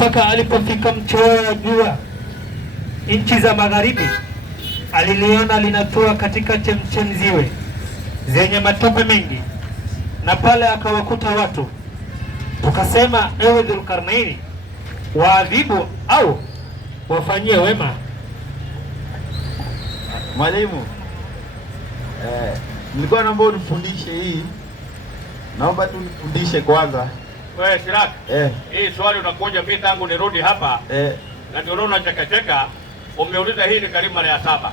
mpaka alipofika mchweo wa jua nchi za magharibi, aliliona linatua katika chemchem ziwe zenye matope mengi, na pale akawakuta watu. Tukasema, ewe Dhulkarnaini, waadhibu au wafanyie wema? Mwalimu, nilikuwa naomba unifundishe hii. Naomba tu nifundishe kwanza. Wewe Siraki, hii swali unakuja mimi tangu nirudi hapa na ndio unaona chekecheka. Umeuliza hii ni karibu mara ya 7.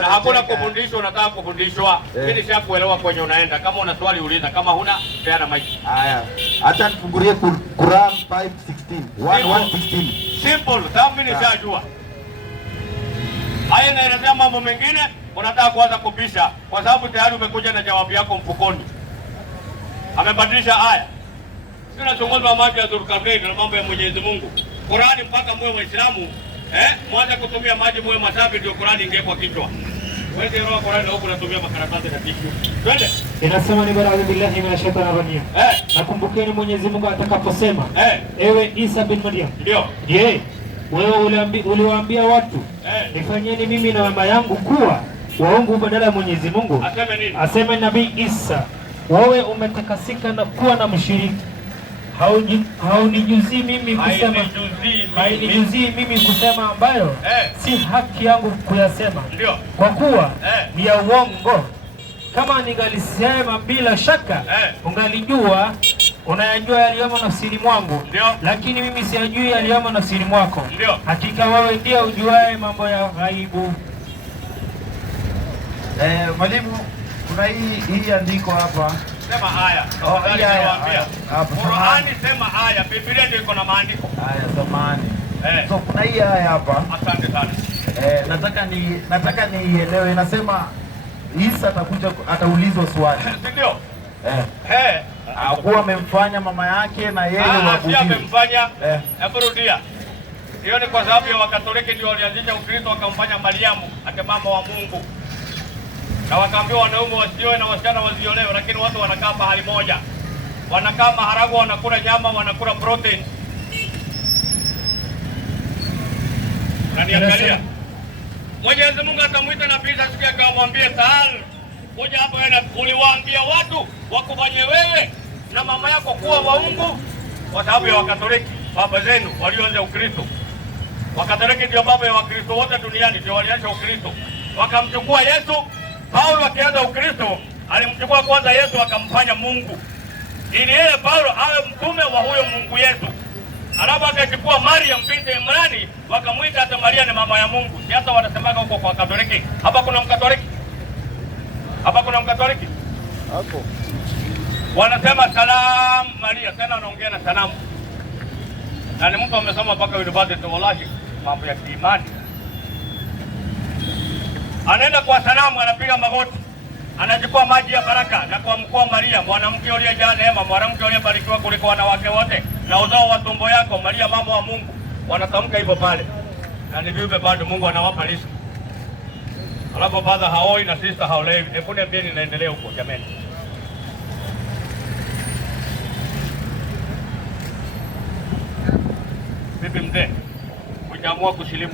Na hakuna kufundishwa, unataka kufundishwa. Mimi nishakuelewa kwenye unaenda. Kama una swali uliza, kama huna peana maji. Haya, acha nifungulie Quran 5:16. 1:16. Simple, sababu mimi nishajua. Haya inaelezea mambo mengine, unataka kuanza kubisha kwa sababu tayari umekuja na jawabu yako mfukoni. Amebadilisha aya. Tunazungumza mambo ya Dhulkarnaini na mambo ya Mwenyezi Mungu. Qurani mpaka mwe Waislamu, mwanza kutumia maji mwe masafi ndio Qurani ingekuwa kichwa. Wewe roho Qurani huko unatumia makaratasi na tishu. Twende. Inasema ni baradhi billahi minash shaitani rajim. Nakumbukeni Mwenyezi Mungu atakaposema, ewe Isa bin Maryam. Ndio. Je, wewe uliwaambia watu nifanyeni mimi na mama yangu kuwa waungu badala ya Mwenyezi Mungu? Aseme nini? Aseme Nabii Isa, wewe umetakasika na kuwa na mshiriki. Haunijuzii mimi kusema ambayo si haki yangu kuyasema. Ndio. Kwa kuwa ni ya uongo. Kama ningalisema bila shaka ungalijua, unayajua yaliyomo nafsini mwangu. Ndio. Lakini mimi siyajui yaliyomo nafsini mwako. Ndio. Hakika wewe ndiye ujuaye mambo ya ghaibu. Mwalimu, kuna hii andiko hapa. Sema aya. Qurani sema aya. Biblia ndio iko na maandiko. Aya zamani. So kuna hii aya hapa. Asante sana. Nataka nielewe. Inasema Isa ataulizwa swali. Ndio. Akuwa amemfanya mama yake na yeye wabudiwe. Amemfanya. Hebu rudia. Hiyo ni kwa sababu ya Wakatoliki ndio walianzisha Ukristo, wakamfanya Mariamu ate mama wa Mungu. Na wakaambiwa wanaume wasioe na wasichana wasiolewe, lakini watu wanakaa mahali moja. Wanakaa maharagwe, wanakula nyama, wanakula protein. Unaniangalia? Mwenyezi Mungu atamuita Nabii Isa siku akamwambia, "Taal, kuja hapa wewe, uliwaambia watu wakufanye wewe na mama yako kuwa waungu." Kwa sababu ya Wakatoliki, baba zenu walioanza Ukristo. Wakatoliki ndio baba ya Wakristo wote duniani, ndio walianza Ukristo. Wakamchukua Yesu. Paulo akianza Ukristo alimchukua kwanza Yesu akamfanya Mungu, ili yeye Paulo awe mtume wa huyo Mungu Yesu. Alafu akachukua Maria binti Imrani wakamuita hata Maria ni mama ya Mungu. Si hata wanasemaga huko kwa Katoliki. Hapa kuna Mkatoliki? Hapa kuna Mkatoliki? Hapo. Wanasema salam Maria, tena wanaongea na sanamu. Na ni mtu amesoma mpaka university, wallahi mambo ya kiimani. Anaenda kwa sanamu, anapiga magoti, anachukua maji ya baraka na kwa mkoa Maria, mwanamke aliyejaa neema, mwanamke aliyebarikiwa kuliko wanawake wote, na uzao wa tumbo yako Maria mama wa Mungu. Wanatamka hivyo pale. Na ni viumbe bado Mungu anawapa riziki. Alafu baba haoi na sister haolewi. Hebu niambie ninaendelea huko jamani. Bibi mzee, unaamua kusilimu.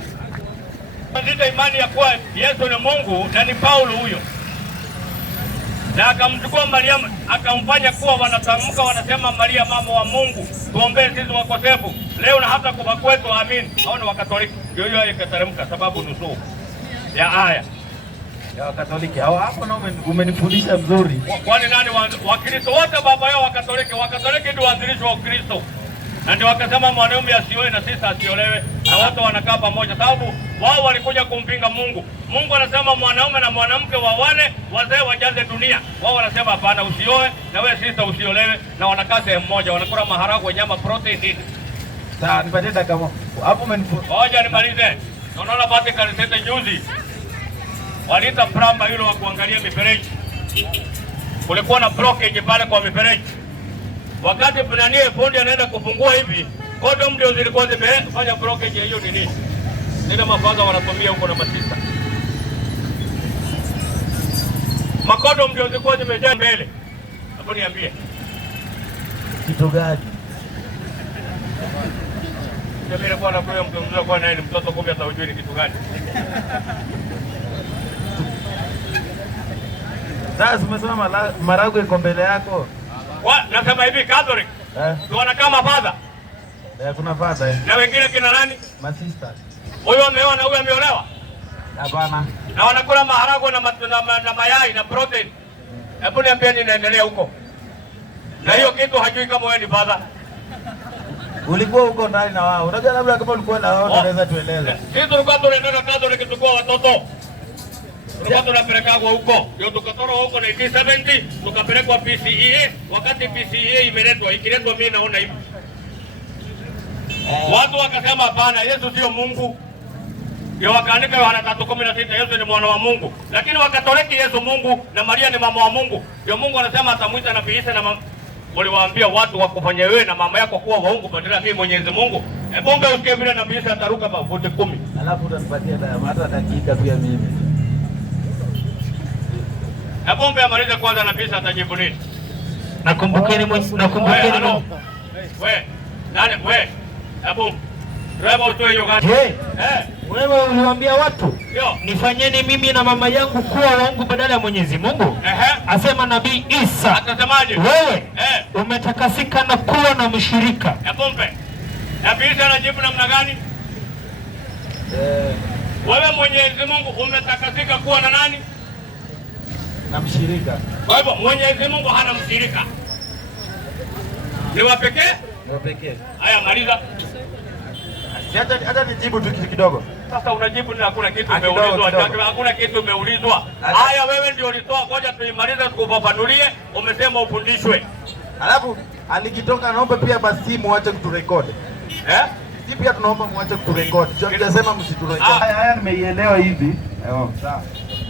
Ndio imani ya kuwa Yesu ni Mungu na ni Paulo huyo. Na akamchukua Mariamu akamfanya kuwa wanatamka wanasema Maria mama wa Mungu. Tuombee sisi wakosefu leo na hata kwa kwetu, amin. Hao ni Wakatoliki. Ndio hiyo ikateremka sababu nusu ya aya ya Wakatoliki. Hapo na umenifundisha vizuri. Kwani nani Wakristo wote baba yao Wakatoliki? Wakatoliki ndio waanzilishi wa Ukristo. Na ndio wakasema mwanaume asioe na sisi asiolewe, na watu wanakaa pamoja sababu wao walikuja kumpinga Mungu. Mungu anasema mwanaume na mwanamke wawane, wazee wajaze dunia. Wao wanasema hapana, usioe na wewe sister usiolewe, na wanakaa sehemu moja, wanakula maharagwe, nyama, protein nini. Sawa, nipatie dakika hapo ngoja nimalize. Unaona pate kanisete juzi walita plamba yule wa kuangalia mifereji. Kulikuwa na blockage pale kwa mifereji. Wakati Penanie fundi anaenda kufungua hivi, kodom ndio zilikuwa zimefanya blockage hiyo ni nini? Ndio mafaza wanatumia huko na masista. Makodom ndio zilikuwa zimejaa mbele. Hapo niambie. Kitu gani? Mimi kwa na kwa mtu mzee kwa naye ni mtoto, kumbe hata hujui ni kitu gani. Sasa umesema Maragwe iko mbele yako. Nasema hivi Catholic. Tuona kama father. Kuna father. Na wengine kina nani? Masista. Huyo ameoa na huyo ameolewa? Hapana. Na wanakula maharagwe na mayai na protein. Hebu niambie nini inaendelea huko? Na hiyo kitu hajui kama wewe ni father. Ulikuwa huko ndani na wao. Unajua labda kama ulikuwa na wao unaweza tueleza. Sisi tulikuwa tunaenda Catholic tukua watoto. Tulikuwa tunapeleka huko. Ndio tukatoka huko 1970 tukapelekwa PCEA. Wakati PCEA ikiletwa mimi naona hivi. Watu wakasema hapana, Yesu sio Mungu. Ndio wakaandika Yohana 3:16 Yesu ni mwana wa Mungu. Lakini Wakatoliki Yesu Mungu na Maria ni mama wa Mungu. Ndio Mungu anasema atamuita Nabii Isa na waliwaambia watu wakufanya wewe na mama yako kuwa waungu badala ya mimi Mwenyezi Mungu. Hebu ombe usikie vile Nabii Isa ataruka mafuti 10. Alafu utanipatia hata dakika pia mimi. Hebu ombe amalize kwanza Nabii Isa atajibu nini? Nakumbukeni wewe. Nani wewe? Hebu Rebo utoe hiyo gani? Wewe uliwaambia watu nifanyeni mimi na mama yangu kuwa waungu badala ya Mwenyezi Mungu. Asema Nabii Isa. Atasemaje? Wewe umetakasika na kuwa na mshirika. Pombe. Nabii Isa anajibu namna gani? Wewe Mwenyezi Mungu umetakasika kuwa na nani? Na mshirika. Kwa hivyo Mwenyezi Mungu hana mshirika. Ni wa pekee? Ni wa pekee. Haya maliza. Hata nijibu tu kidogo. Sasa unajibu ni hakuna kitu umeulizwa, hakuna kitu umeulizwa. Haya wewe ndio ulitoa, ngoja tuimalize tukufafanulie, umesema ufundishwe. Alafu alikitoka naomba pia basi muache kuturekodi. Si pia tunaomba muache kuturekodi. Tunasema msiturekodi. Haya nimeielewa hivi. Sawa.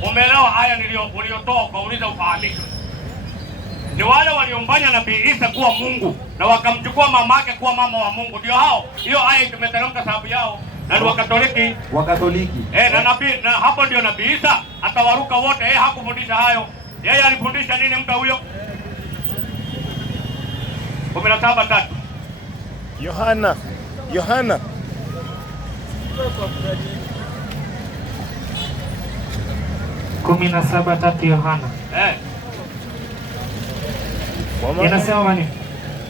Umeelewa haya uliotoa ukauliza ufahamishwe. Ni wale waliomfanya Nabii Isa kuwa Mungu na wakamchukua mama yake kuwa mama wa Mungu. Ndio hao. Hiyo aya imeteremka sababu yao. Na ni Wakatoliki. Na hapo ndio Nabii Isa atawaruka wote. Yeye hakufundisha hayo. Yeye alifundisha nini mtu huyo? 17:3. Yohana 17:3 Yohana. Inasema mani,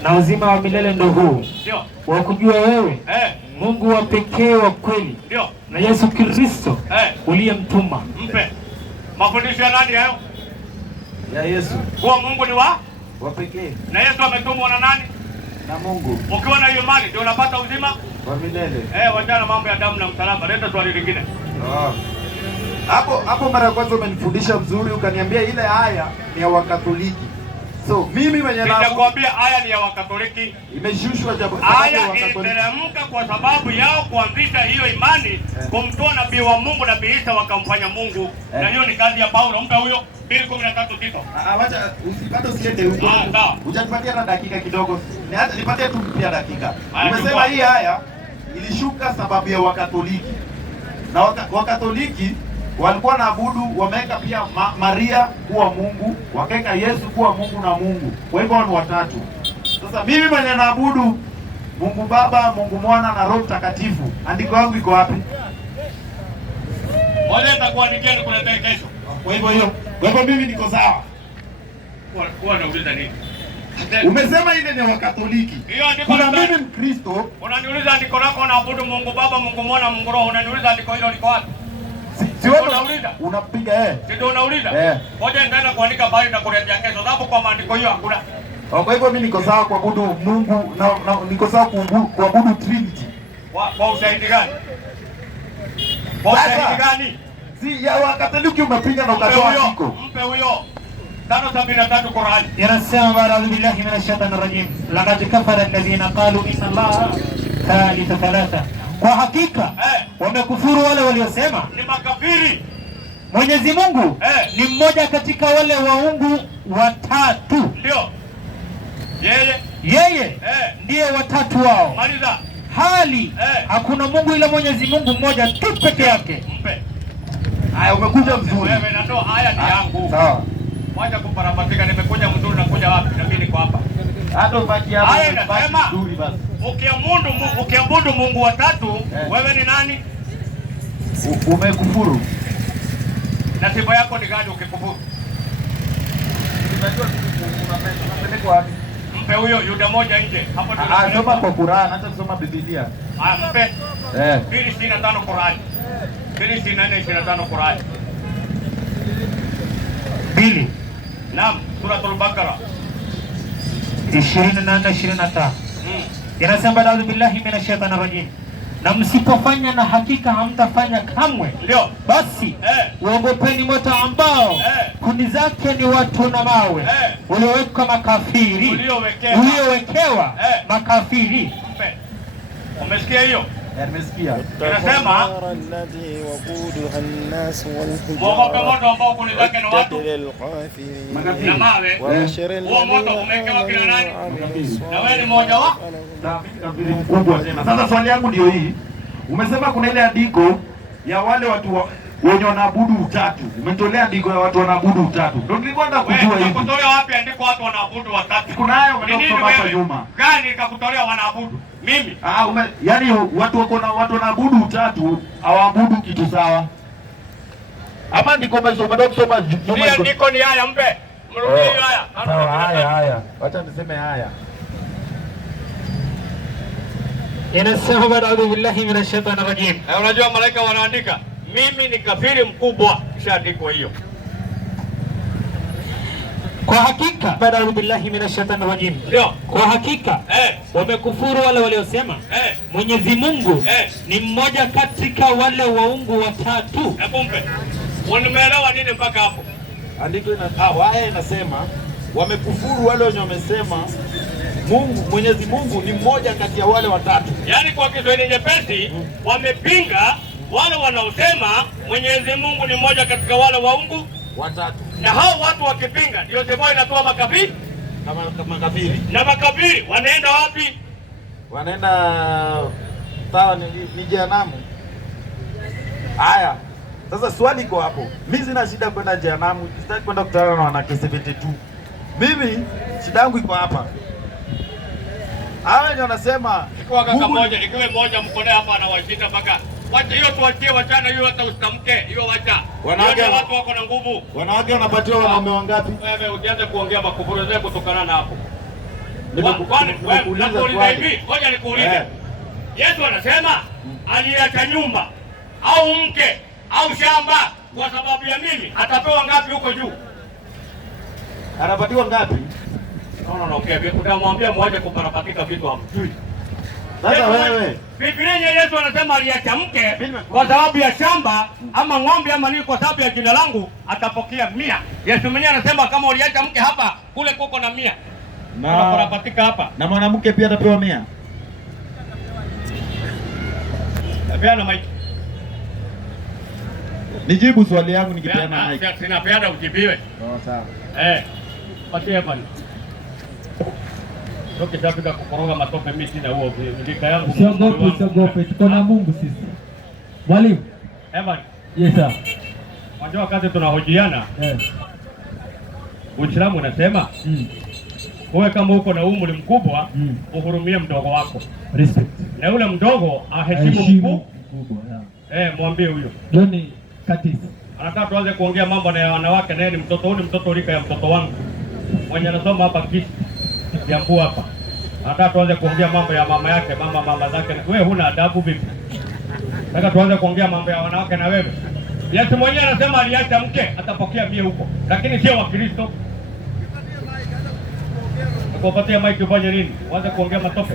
na uzima wa milele ndio huu. Ndio. Wa kujua wewe. Mungu wa pekee wa kweli. Ndio. Na Yesu Kristo. Uliyemtuma. Mpe. Mafundisho ya nani hayo? Ya Yesu. Kwa Mungu ni wa pekee. Na Yesu ametumwa na nani? Na Mungu. Ukiwa na hiyo mali ndio unapata uzima wa milele. Wachana mambo ya damu na msalaba. Leta swali lingine. Hapo mara ya kwanza umenifundisha mzuri, ukaniambia ile aya ni ya Wakatoliki. So mimi mwenye ninakwambia aya ni ya Wakatoliki. Imeshushwa aya iliteremka kwa sababu yao kuanzisha hiyo imani, kumtoa nabii wa Mungu Nabii Isa wakamfanya Mungu. Na hiyo ni kazi ya Paulo. Mpe huyo 2:13. Acha usipate usiende huko. Sawa. Ujanipatia hata dakika kidogo. Nipatie tu pia dakika. Umesema hii aya ilishuka sababu ya Wakatoliki. Na Wakatoliki walikuwa naabudu, wameweka pia Maria kuwa Mungu, wakaweka Yesu kuwa Mungu na Mungu. Kwa hivyo ni watatu. Sasa mimi mwenye naabudu Mungu Baba, Mungu Mwana na Roho Mtakatifu, andiko langu iko wapi? Wale nitakuandikia nikuletee kesho. Kwa hivyo mimi niko sawa. Kwa nauliza nini? Umesema ile ni Wakatoliki. Kuna mimi Mkristo. Unaniuliza andiko lako naabudu Mungu Baba, Mungu Mwana, Mungu Roho. Unaniuliza andiko hilo liko wapi? Unauliza? Unapiga Ndio unauliza? Ngoja nitaenda kuandika bali na kuletea kesho. Sababu kwa maandiko hiyo hakuna. Kwa hivyo mimi niko sawa kuabudu Mungu na niko sawa kuabudu Trinity. Kwa ushahidi gani? Kwa ushahidi gani? Si ya Wakatoliki umepinga na ukatoa andiko. Mpe huyo. 5:73 Qur'an. Yanasema baada billahi minash shaitani rajim. Laqad kafara alladhina qalu inna Allaha thalithu thalatha. Kwa hakika wamekufuru wale waliosema ni makafiri. Mwenyezi Mungu ni mmoja katika wale waungu watatu. Ndio. Yeye ndiye watatu wao. Maliza. Hali hakuna Mungu ila Mwenyezi Mungu mmoja tu peke yake. Mpe. Haya umekuja mzuri. Wewe na ndo haya ni yangu. Sawa. Wacha kuparapatika, nimekuja mzuri na kuja wapi? Na mimi niko hapa. Hata ubaki hapa. Haya nasema mzuri basi. ukiabudu Mungu watatu, wewe ni nani? Umekufuru. Na sifa yako ni gani ukikufuru? Unajua unapelekwa wapi? Mpe huyo Yuda moja nje. Hapo soma kwa Qur'an, acha kusoma Biblia. Mpe. 2:25 Qur'an. 2:24-25 Qur'an. 2. Naam, Suratul Baqara 28-25. Inasema a'udhu billahi minash shaitani rajim. Na msipofanya na hakika hamtafanya kamwe. Ndio. Basi uogopeni moto ambao kuni zake ni watu na mawe, uliowekwa makafiri, uliowekewa makafiri. Umesikia hiyo? Nimesikia. Inasema mwogope moto ambao kuni zake ni watu na mawe. Huo moto umewekewa kila nani? Na wewe ni mmoja wa kafiri mkubwa tena. Sasa swali yangu ndio hii. Umesema kuna ile andiko ya wale watu wenye wanaabudu utatu. Umetolea andiko ya watu wanaabudu utatu. Ndio nilikuwa nataka kujua hivi. Kutolea wapi andiko watu wanaabudu watatu? Kuna hayo umesoma hapa nyuma. Gani nikakutolea wanaabudu? Mimi. Yaani watu wanaabudu utatu, hawaabudu kitu sawa. Ama ndiko umesoma nyuma. Ndio ndiko ni haya mpe. Mrudie haya. Sawa, haya. Wacha niseme haya. Inasema a'udhu billahi minash shaitani rajim. Unajua malaika wanaandika mimi ni kafiri mkubwa, kisha andiko hiyo. Kwa hakika a'udhu billahi minash shaitani rajim. Ndio. Kwa hakika wamekufuru wale waliosema Mwenyezi Mungu ni mmoja katika wale waungu watatu. Hebu mpe. Unaelewa nini mpaka hapo? Andiko inasema wamekufuru wale wenye wamesema Mwenyezi Mungu ni mmoja kati ya wale watatu. Yaani kwa Kiswahili nyepesi wamepinga wale wanaosema Mwenyezi Mungu ni mmoja katika wale waungu watatu. Na hao watu wakipinga ndio sema inatoa makafiri. Makafiri. Na makafiri wanaenda wapi? Wanaenda sawa ni jehanamu. Haya. Sasa swali iko hapo. Mimi sina shida kwenda jehanamu, sitaki kwenda kutana na wana K72. Mimi shida yangu iko hapa. Hawa ndio wanasema ikiwa kaka moja, ikiwa moja mkono hapa anawashinda mpaka wacha hiyo tuachie, wachana hiyo, hata usitamke hiyo, wacha. Wanawake watu wako na nguvu. Wanawake wanapatiwa wanaume wangapi? Wewe ujianze kuongea makuburu zako kutokana na hapo. Nimekuuliza hivi, ngoja nikuulize. Yesu anasema aliacha nyumba au mke au shamba kwa sababu ya mimi, atapewa ngapi huko juu? Anapatiwa ngapi? Okay, utamwambia mmoja kuparapatika vitu hamjui. Sasa wewe, Biblia Yesu anasema aliacha mke kwa sababu ya shamba ama ng'ombe ama nini, kwa sababu ya jina langu atapokea 100. Yesu mwenyewe anasema kama uliacha mke hapa, kule kuko na 100. Na kuparapatika hapa. Na mwanamke pia atapewa 100. Peana mic. Nijibu swali yangu nikipeana mic. Sina peana ujibiwe. Sawa. Patia bwana. Toke tapika kukoroga matope mimi sina huo ndika yangu. Usiogope, tuko na Mungu sisi. Mwalimu. Evan. Yes sir. Unajua wakati tunahojiana. Uislamu unasema wewe kama uko na umri mkubwa uhurumie mdogo wako. Respect. Na yule mdogo aheshimu mkubwa. Mwambie huyo. Joni Katisi. Anataka tuanze kuongea mambo na wanawake, na ni mtoto huyu, mtoto rika ya mtoto wangu. Mwenye anasoma hapa Kisi. Jambo hapa. Nataka tuanze kuongea mambo ya mama yake, mama zake. Wewe huna adabu vipi? Nataka tuanze kuongea mambo ya wanawake na wewe. Yesu mwenyewe anasema aliacha mke atapokea 100 huko, lakini sio wa Kristo. Nakupatia mic ufanye nini? Uanze kuongea matope.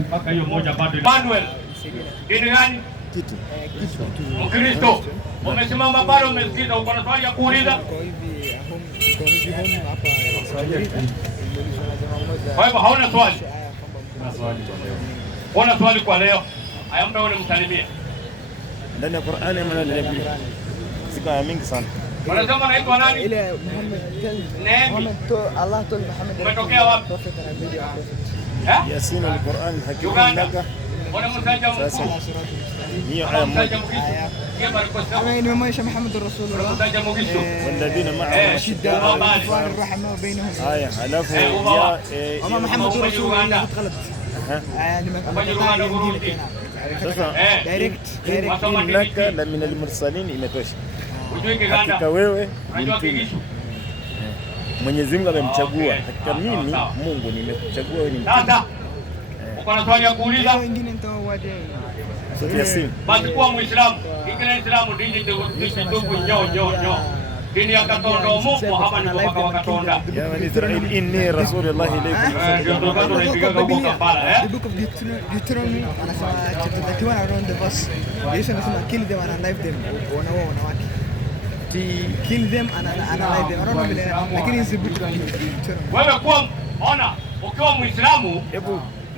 Mpaka hiyo moja bado. Manuel. Dini gani? Kristo. Umesimama bado umesikiza, uko na swali ya kuuliza? Kwa hivyo hauna swali? Una swali kwa leo? Ayambe ule msalimie. Ndani ya Qur'ani maana ni nabii. Sika mingi sana. Wanasema naitwa nani? Ile Muhammad. Muhammad Allah tul Muhammad. Umetokea wapi? Yasin al-Qur'an hakim Uganda. laka. Wana msaja mkuu. Hiyo aya moja. nimemwonyesha Muhammad Rasulullah والذين معه شدة والكفار الرحمة بينهم. halafu وما محمد رسول الله غلط. يعني sasa direct innaka la min al-mursalin imetosha. Hakika wewe ni mtume. Mwenyezi Mungu amemchagua. Hakika mimi Mungu nimekuchagua wewe ni mtume. Uko na swali ya kuuliza? wengine nitawaje. Yasin. Basi kuwa Muislamu, ikile Islamu dini ndio nyo. Dini ya Katonda Mungu hapa ni kwa Katonda. Ya bani Israil inni rasulullah ilaykum. The book of Deuteronomy anasema chapter 31 around the verse. Yesu anasema kill them and unalive them. Wanaua wanawake. Kill them and unalive them. I don't know vile lakini it's the book of Deuteronomy. Wewe kuwa ona ukiwa Muislamu,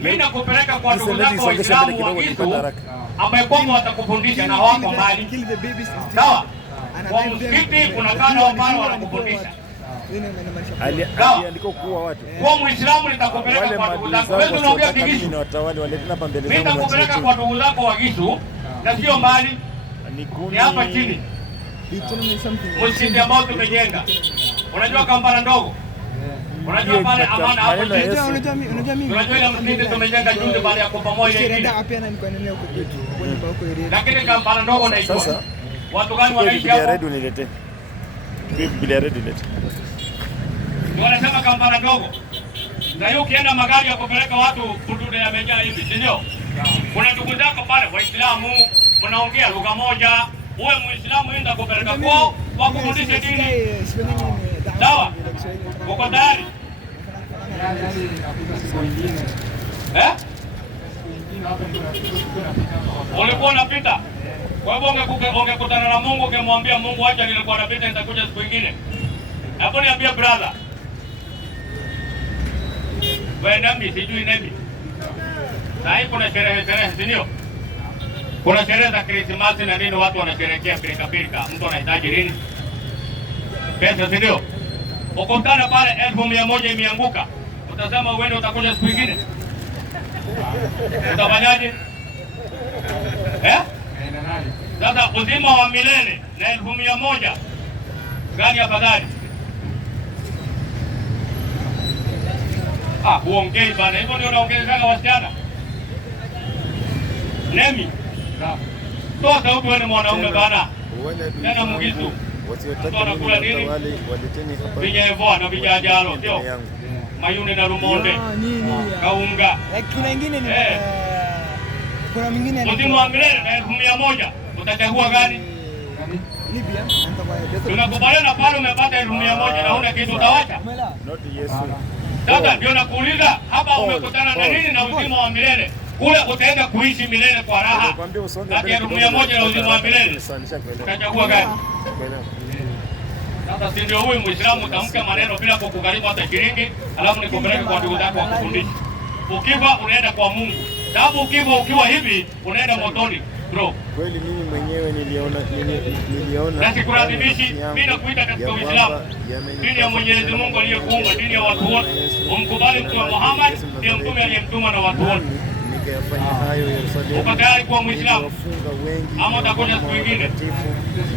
mimi nakupeleka kwa ndugu zako Waislamu wa Kristo ambaye kwamba watakufundisha na wako mbali. Kill the babies. Sawa? Kwa msikiti unakaa nao pale wanakufundisha. Aliandika kuwa watu. Kwa Muislamu nitakupeleka kwa ndugu zako. Wewe unaongea Kigishu. Mimi nitakupeleka kwa ndugu zako wa Kigishu na sio mbali. Ni hapa chini. Msikiti ambao tumejenga. Unajua Kampala ndogo? Unajua pale Amana hapo. Unajua mimi. Unajua ile msikiti tumejenga juzi baada ya kupa moja ile. Pia na nilikuwa naendelea huko kwetu. Lakini Kampala ndogo naijua. Watu gani wanaishi hapo? Redio nilete. Biblia redio nilete. Wanasema Kampala ndogo. Na hiyo ukienda magari ya kupeleka watu Budude yamejaa hivi, si ndio? Kuna ndugu zako pale Waislamu, mnaongea lugha moja. Uwe Muislamu enda kupeleka kwao, wakufundishe dini. Sawa? Uko tayari? Ulikuwa unapita. Kwa hivyo ungekutana na Mungu ukimwambia Mungu acha nilikuwa napita nitakuja siku nyingine. Hapo niambia brother. Wewe nami sijui nami. Sasa kuna sherehe si ndio? Kuna sherehe za Krismasi na nini watu wanasherehekea pilika. Mtu anahitaji nini? Pesa si ndio? Ukutana pale 1,100 imeanguka. Utasema uende utakuja siku nyingine. Utafanyaje? Sasa uzima wa milele na 1,100 gani afadhali? Huongei bana, hivyo ndio unaongeleshana wasichana. Nemi. Toa sauti wewe ni mwanaume bana. Tena Mugisu. Tunakula nini? Vinyevo na vijajalo, ndio. Mayuni na lumonde. Kaunga. Kuna wengine ni kuna mwingine uzima wa milele na 1,100 utachagua gani? Libya. Tunakubaliana pale umepata 1,100 na huna kitu utawacha? Sasa ndio nakuuliza hapa umekutana na nini na uzima wa milele? Kule utaenda kuishi milele kwa raha. Kati ya 1,100 na uzima wa milele. Utachagua gani? Sasa si ndio huyu Muislamu utamke maneno bila kukugharimu hata shilingi, alafu nikupeleke kwa ndugu zako wakufundishe. Ukifa unaenda kwa Mungu. Sababu ukifa ukiwa hivi unaenda motoni. Bro. Kweli mimi mwenyewe niliona. Na sikuradhibishi, mimi nakuita katika Uislamu. Dini ya Mwenyezi Mungu aliyekuumba, dini ya watu wote. Umkubali Mtume Muhammad, ndiye mtume aliyemtuma na watu wote. Nikayafanya hayo Yerusalemu. Uko tayari kuwa Muislamu? Ama utakuja siku nyingine?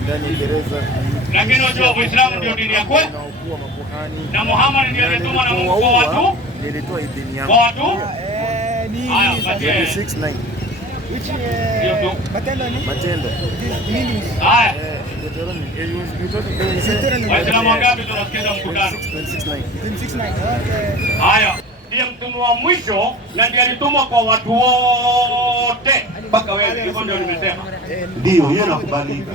Ndani gereza. Lakini unajua Uislamu ndio dini ya kweli. Na Muhammad ndiye aliyetumwa na Mungu kwa watu. Nilitoa idhini yangu. Kwa watu? Haya, 69. Which Matendo ni? Matendo. Haya. Waislamu wangapi tunasikiza mkutano? 69. Haya. Ndiye mtume wa mwisho na ndiye alitumwa kwa watu wote mpaka wewe, hivyo ndio nimesema. Ndio, yeye anakubalika.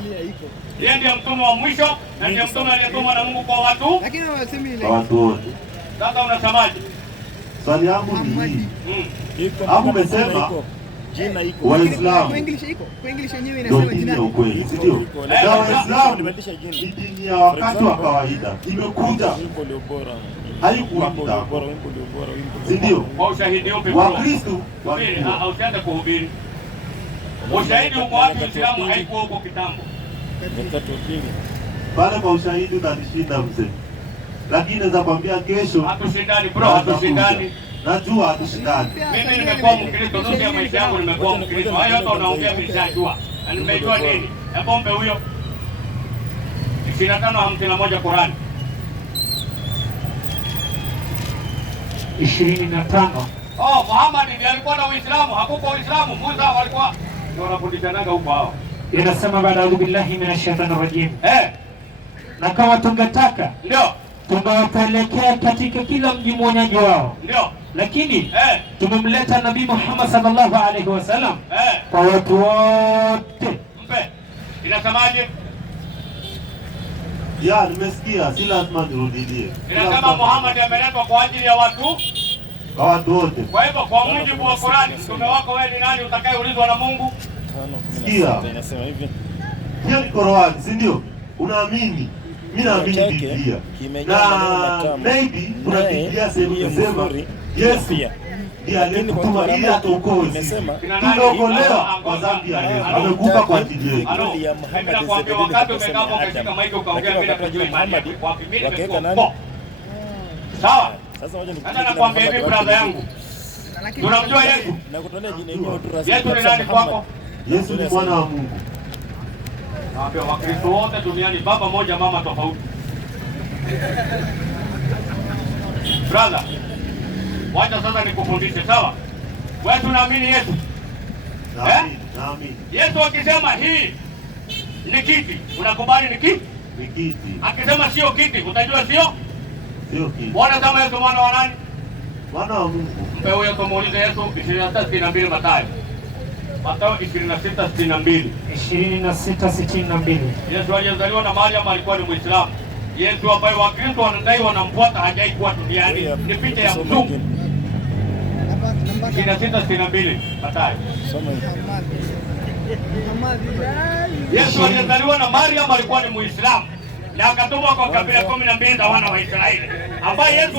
Yeye ndiye mtume wa mwisho na ndiye mtume aliyetumwa na Mungu kwa watu. Lakini wanasema ile Kwa watu wote. Sasa unasemaje? Swali langu ni hii. Hapo umesema jina iko Waislamu. Kwa English iko. Kwa English yenyewe ndio inasema dini jina. ya ukweli, si ndio? Na Waislamu ni dini ya wakati wa kawaida. Imekuja. Haikuwa kitambo. Si ndio? Kwa ushahidi upi? Wakristo usianze kuhubiri. Ushahidi uko wapi? Uislamu haikuwa huko kitambo. Pale kwa ushahidi utanishinda mzee. Lakini naweza kwambia kesho hatushindani bro, hatushindani. Najua hatushindani. Mimi nimekuwa Mkristo, nusu ya maisha yangu nimekuwa Mkristo. Hayo hata unaongea nimeshajua. Na nimejua nini? Pombe huyo 25:51 Qurani 25. Muhammad ndiye alikuwa na Uislamu, hakuko Uislamu. Musa walikuwa ndio wanafundishanaga huko hao. Inasema baada a'udhu billahi minash shaitani rajim. Na kama tungetaka ndio tungewapelekea katika kila mji mwenyeji wao. Ndio. Lakini tumemleta Nabii Muhammad sallallahu alaihi wasallam kwa watu wote. Mpe. Inasemaje? Ya, nimesikia, si lazima nirudie. Inasema Muhammad ameletwa kwa ajili ya watu, kwa watu wote. Kwa hivyo kwa mujibu wa Qur'ani, mtume wako wewe ni nani utakayeulizwa na Mungu? Sikia. Inasema hivi. Hiyo ni Qur'ani, si ndio? Unaamini? Mimi naamini Biblia. Na maybe kuna Biblia sehemu inasema Yesu ndiye aliyetuma ili atuokoe. Tumeokolewa kwa dhambi ya Yesu. Amekufa kwa ajili yetu. Nakwambia wakati umekaa katika maiki ukaongea bila kujua imani yako kwa mimi nimekuwa. Sawa? Sasa ngoja nakwambia hivi brother yangu. Tunamjua Yesu. Na kutolea jina hilo tu rasmi. Yesu ni nani kwako? Yesu ni mwana wa Mungu. Naambia Wakristo wote duniani baba moja mama tofauti. Brother, wacha sasa nikufundishe, sawa? Wewe tunaamini Yesu? Naamini. Yesu akisema hii ni kiti, unakubali ni kiti? Ni kiti. Akisema sio kiti, utajua sio? Sio kiti. Bwana kama Yesu mwana wa nani? Mwana wa Mungu. Mpe huyo tumuulize Yesu 26:62 Mathayo. Mathayo 26:62. 26:62. Yesu aliyezaliwa na Mariam alikuwa ni Muislamu. Yesu ambaye Wakristo wanadai wanamfuata hajai kuwa duniani. Ni picha ya mzungu. 26:62 Mathayo. Yesu aliyezaliwa na Mariam alikuwa ni Muislamu na akatumwa kwa kabila 12 za wana wa Israeli, ambaye Yesu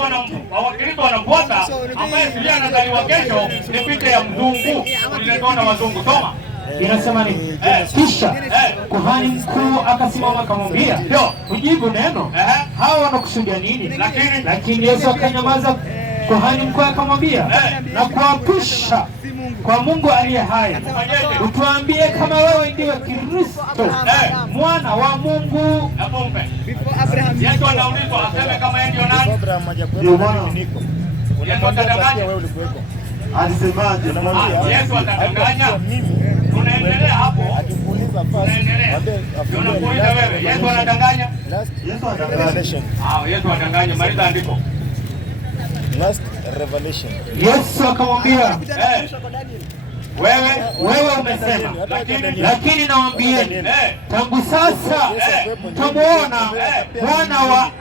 Wakristo wanafuata, ambaye Biblia anazaliwa kesho ni picha ya mzungu. Uliletwa na wazungu. Soma. Inasema ni kisha kuhani mkuu akasimama akamwambia, ujibu neno, hawa wanakusudia nini? Lakini Yesu akanyamaza. Kuhani mkuu akamwambia, na kuapusha kwa Mungu aliye hai, utuambie kama wewe ndiwe Kristo mwana wa Mungu. Yesu anaulizwa aseme kama yeye ndio nani? Ndio mwana. Yesu atadanganya? Alisemaje? Yesu atadanganya? Tunaendelea hapo. Tunaendelea. Tunakuuliza wewe, Yesu anadanganya? Yesu anadanganya. Yesu anadanganya. Maliza andiko. Last revelation. Yesu akamwambia, wewe umesema, lakini nawaambieni, tangu sasa mtamuona mwana wa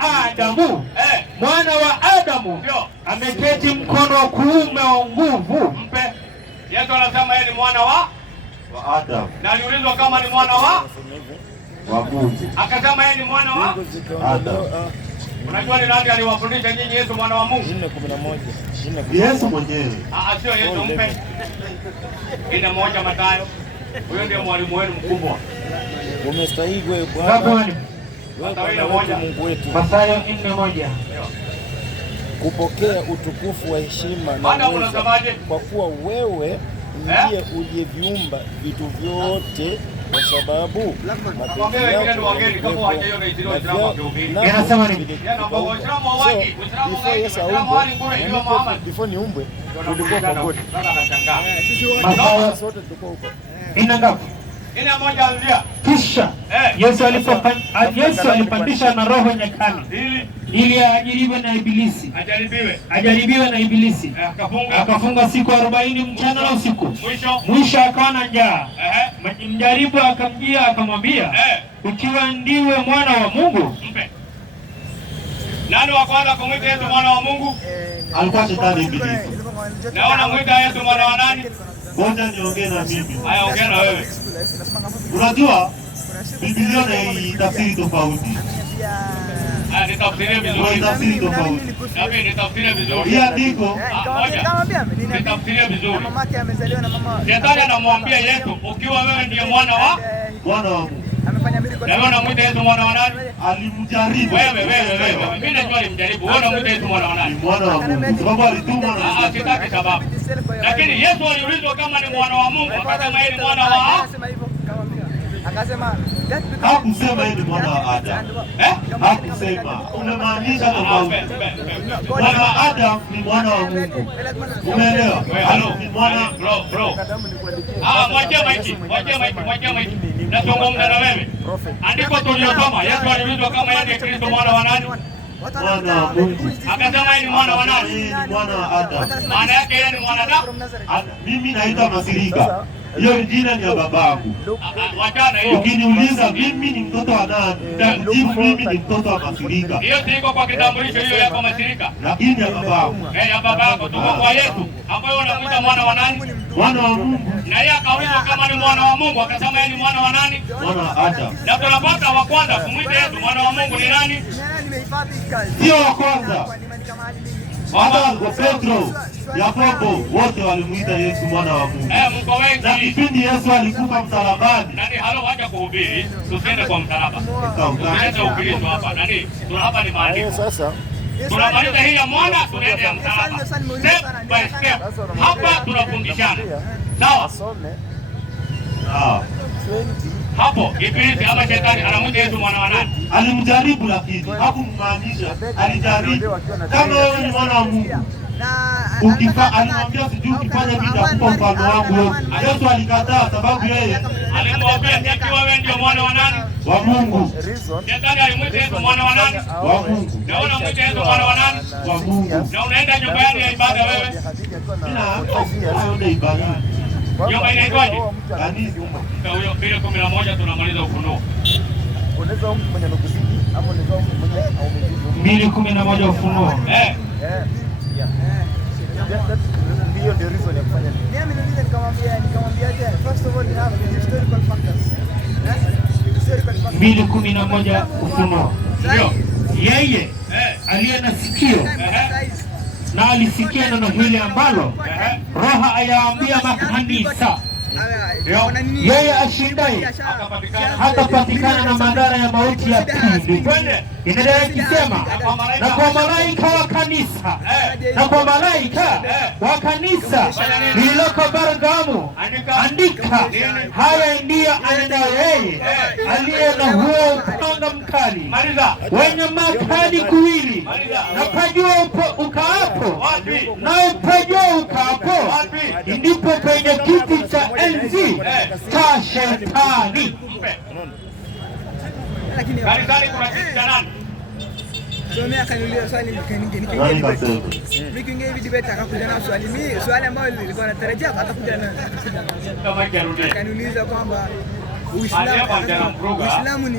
Adamu ameketi mkono wa kuume wa nguvu. Yesu anasema yeye ni mwana wa Adamu. Na aliulizwa kama ni mwana wa Mungu. Akasema yeye ni mwana wa Adamu. Unajua ni nani aliwafundisha nyinyi Yesu mwana wa Mungu? 4:11. Yesu mwenyewe. Sio Yesu, mpe. 4:1 Mathayo. Huyo ndio mwalimu wenu mkubwa. Umestahili wewe Bwana. Mungu wetu. Mathayo 4:1. Kupokea utukufu wa heshima na uweza, kwa kuwa wewe ndiye uliyeviumba vitu vyote, kwa sababu before niumbwe tulikuwa pamoja. Sote tulikuwa huko. Kisha Yesu alipandisha na roho nyakani ili ajaribiwe na Ibilisi. Akafunga siku 40 mchana na usiku. Mwisho akawa na njaa. Mjaribu akamjia akamwambia, ukiwa ndiwe mwana wa Mungu. Nani wa kwanza kumwita Yesu mwana wa Mungu? Alikuwa shetani Ibilisi. Na unamwita Yesu mwana wa nani? Ngoja niongee na mimi. Haya, ongea na wewe. Unajua Biblia ni tafsiri tofauti. Nitafsirie vizuri. Tafsiri tofauti. Nabii nitafsirie vizuri. Hii andiko nitafsirie vizuri. Shetani anamwambia Yesu, ukiwa wewe ndiye mwana wa Mungu. Na wewe unamwita Yesu mwana wa nani? Alimjaribu. Wewe. Mimi najua alimjaribu. Wewe unamwita Yesu mwana wa nani? Mwana wa Mungu. Sababu alitumwa na sitaki sababu. Lakini Yesu aliulizwa kama ni mwana wa Mungu, akasema yeye ni mwana wa Akasema hakusema yeye ni mwana wa Adam. Hakusema, unamaanisha tofauti. Mwana wa Adam ni mwana wa Mungu. Umeelewa? Ni mwana bro. Mwachie maiki. Nazungumza na wewe. Andiko tuliyosoma, Yesu aliulizwa kama yeye ni Kristo mwana wa nani? Mwana wa Mungu. Akasema yeye ni mwana wa nani? Ni mwana wa Adam. Maana yake yeye ni mwanadamu. Mimi naitwa Masirika. Hiyo jina ni ya babangu. Wachana hiyo. Ukiniuliza mimi ni mtoto wa nani? Mimi ni mtoto wa Masirika. Hiyo siko kwa kitambulisho hiyo yako Masirika. Lakini ya babangu. Ya babako tuko kwa Yesu. Ambaye unamuita mwana wa nani? Mwana wa Mungu. Na yeye akaulizwa kama ni mwana wa Mungu, akasema yeye ni mwana wa nani? Mwana wa Adam. Na tunapata wa kwanza kumuita Yesu mwana wa Mungu ni nani? Sio wa kwanza. Hata Petro, Yakobo wote walimuita Yesu mwana wa Mungu. Mko wengi. Na kipindi Yesu alikufa msalabani. Nani halo wacha kuhubiri, tusiende kwa msalaba. Tusiende Ukristo hapa. Nani? Hapa ni maandiko. Sasa tunamaliza hii ya mwana, tunaenda ya msalaba. Step by step. Hapa tunafundishana. Sawa? Hapo Ibilisi ama shetani anamuita Yesu mwana wa nani? Alimjaribu lakini hakumaanisha. Alijaribu. Kama wewe ni mwana wa Mungu. Alimwambia sijui ukifanya vita kupa mfano wangu. Yesu alikataa sababu yeye alimwambia ikiwa wewe ndio mwana wa nani? Wa Mungu. Shetani alimuita Yesu mwana wa nani? Wa Mungu. Na unamuita Yesu mwana wa nani? Wa Mungu. Na unaenda nyumbani ya ibada wewe? Ndio ibada. Nyumba inaitwaje? Kanisa. Huyo bila 11 tunamaliza Ufunuo. Unaweza mtu mwenye anakuzidi ama unaweza mtu mwenye au umezidi. 2:11 Ufunuo. Hiyo ndio reason ya kufanya nini? Mimi nilienda nikamwambia first of all you have historical factors. Historical factors. 2:11 Ufunuo. Ndio. Yeye aliye na sikio na alisikia neno hili ambalo Roho ayaambia makanisa. Yeye ashindaye hatapatikana na madhara ya mauti ya pili. Inaendelea ikisema, na kwa malaika wa kanisa, na kwa malaika wa kanisa lililoko Bergamo andika, haya ndiyo anena yeye aliye na huo upanga mkali wenye makali kuwili, na pajua ukaapo, na pajua ukaapo ndipo penye kiti cha enzi cha shetani. Kanisani kuna kiti cha nani? So mimi akaniuliza swali nikiingia hivi debate akakuja na swali ambalo nilikuwa natarajia atakuja na akaniuliza kwamba Uislamu ni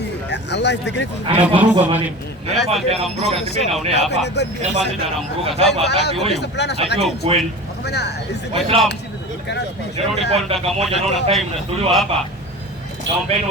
Allah is the greatest. Anavuruga mwalimu. Neba ndio anamroga sisi naonea hapa. Neba ndio anamroga sababu hataki huyu ajue ukweli. Waislamu. Nirudi kwa dakika moja naona time nastuliwa hapa. Naombeni